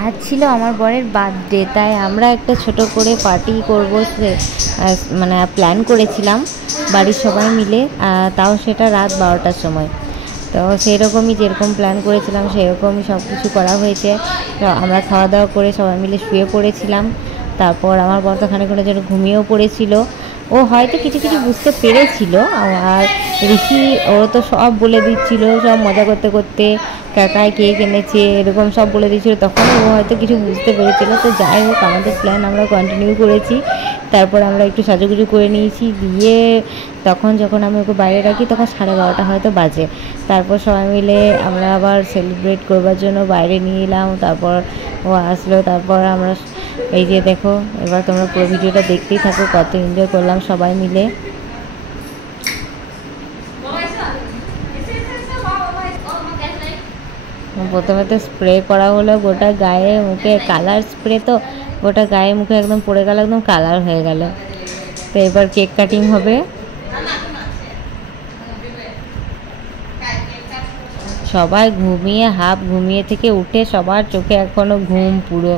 আজ ছিল আমার বরের বার্থডে, তাই আমরা একটা ছোট করে পার্টি করবো মানে প্ল্যান করেছিলাম বাড়ির সবাই মিলে, তাও সেটা রাত 12টার সময়। তো সেরকমই যেরকম প্ল্যান করেছিলাম সেরকমই সব কিছু করা হয়েছে। তো আমরা খাওয়া দাওয়া করে সবাই মিলে শুয়ে পড়েছিলাম। তারপর আমার বর তো খানিকক্ষণের জন্য ঘুমিয়েও পড়েছিল। ও হয়তো কিছু কিছু বুঝতে পেরেছিল, আর ঋষি ও তো সব বলে দিচ্ছিল, সব মজা করতে করতে কাকায় কেক এনেছে এরকম সব বলে দিচ্ছিলো, তখন ও হয়তো কিছু বুঝতে পেরেছিল। তো যাই হোক, আমাদের প্ল্যান আমরা কন্টিনিউ করেছি। তারপর আমরা একটু সাজুগুজু করে নিয়েছি, দিয়ে তখন যখন আমি ওকে বাইরে রাখি তখন 12:30 হয়তো বাজে। তারপর সবাই মিলে আমরা আবার সেলিব্রেট করবার জন্য বাইরে নিয়ে এলাম। তারপর ও আসলো, তারপর আমরা এই যে দেখো, এবার তোমরা পুরো ভিডিওটা দেখতেই থাকো, কত এনজয় করলাম সবাই মিলে। প্রথমে তো স্প্রে করা হলো গোটা গায়ে মুখে, কালার স্প্রে তো গোটা গায়ে মুখে একদম পড়ে গেল, একদম কালার হয়ে গেল। তো এবার কেক কাটিং হবে। সবাই ঘুমিয়ে হাফ ঘুমিয়ে থেকে উঠে সবার চোখে এখনো ঘুম পুরো।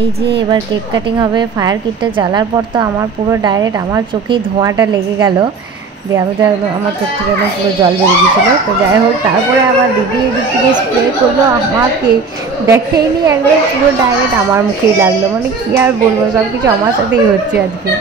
এই যে এবার কেক কাটিং হবে। ফায়ার কিটটা জ্বালার পর তো আমার পুরো ডাইরেক্ট আমার চোখেই ধোঁয়াটা লেগে গেল, দিয়ে আমি তো একদম আমার চোখ থেকে একদম পুরো জল বেরিয়ে গিয়েছিলো। তো যাই হোক, তারপরে আমার দিদি এদিক থেকে স্প্রে করলো, আমাকে দেখেইনি, একদম পুরো ডাইরেক্ট আমার মুখেই লাগলো। মানে কী আর বলবো, সব কিছু আমার সাথেই হচ্ছে আজকে।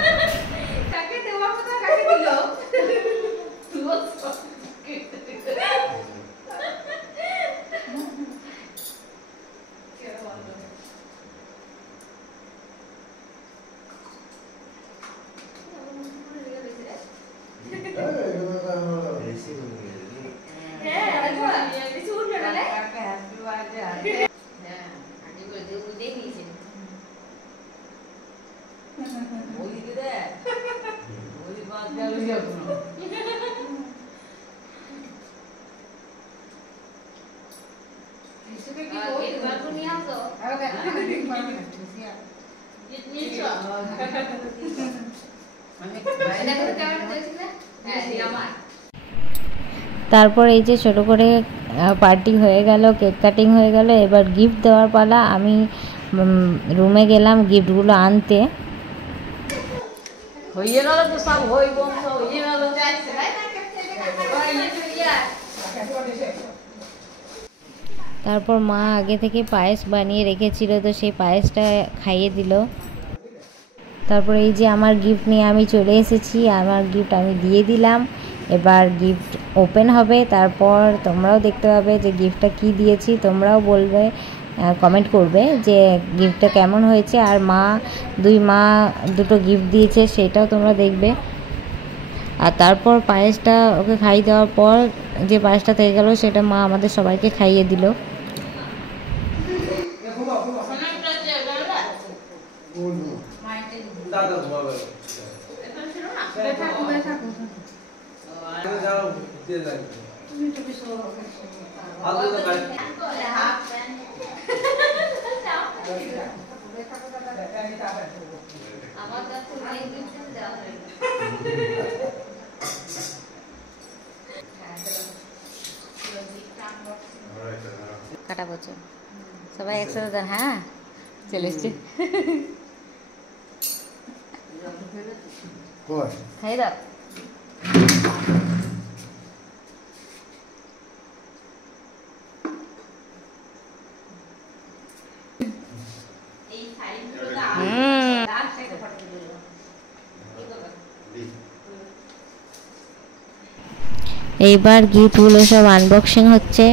তারপর এই যে ছোট করে পার্টি হয়ে গেল, কেক কাটিং হয়ে গেল, এবার গিফট দেওয়ার পালা। আমি রুমে গেলাম গিফটগুলো আনতে। হয়ে গেল তো সব, হয়ে গেল। তারপর মা আগে থেকে পায়েস বানিয়ে রেখেছিল, তো সেই পায়েসটা খাইয়ে দিল। তারপর এই যে আমার গিফট নিয়ে আমি চলে এসেছি, আমার গিফট আমি দিয়ে দিলাম। এবার গিফট ওপেন হবে, তারপর তোমরাও দেখতে পাবে যে গিফটটা কি দিয়েছি। তোমরাও বলবে, কমেন্ট করবে যে গিফটটা কেমন হয়েছে। আর দুই মা দুটো গিফট দিয়েছে, সেটাও তোমরা দেখবে। আর তারপর পায়েসটা ওকে খাইয়ে দেওয়ার পর যে পায়েসটা থেকে গেল, সেটা মা আমাদের সবাইকে খাইয়ে দিল। কাটা বছর সবাই একসাথে দেন। হ্যাঁ, চলে এসছে। খাই দাও। এইবার গিফটগুলো সব আনবক্সিং হচ্ছে।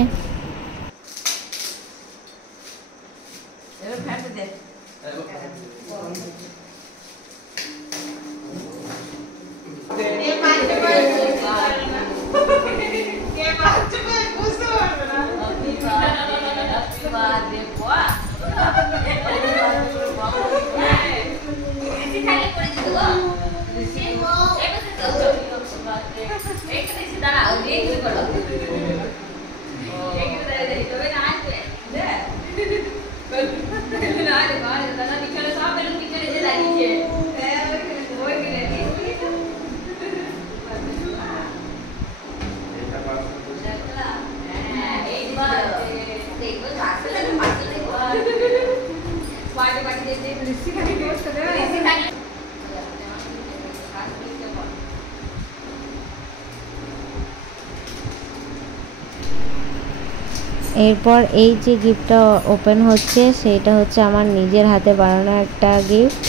এরপর এই যে গিফটটা ওপেন হচ্ছে সেটা হচ্ছে আমার নিজের হাতে বানানো একটা গিফট।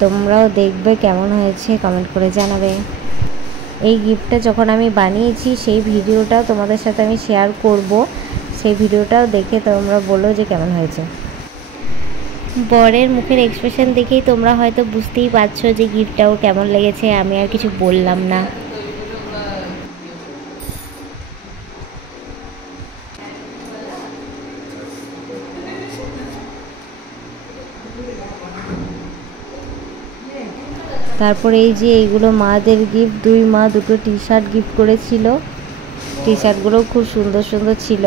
তোমরাও দেখবে কেমন হয়েছে, কমেন্ট করে জানাবে। এই গিফটটা যখন আমি বানিয়েছি সেই ভিডিওটাও তোমাদের সাথে আমি শেয়ার করব, সেই ভিডিওটাও দেখে তোমরা বলো যে কেমন হয়েছে। বরের মুখের এক্সপ্রেশন দেখেই তোমরা হয়তো বুঝতেই পারছো যে গিফটটাও কেমন লেগেছে, আমি আর কিছু বললাম না। তারপরে এই যে এইগুলো মাদের গিফট, দুই মা দুটো টি শার্ট গিফট করেছিল। টি শার্টগুলোও খুব সুন্দর সুন্দর ছিল।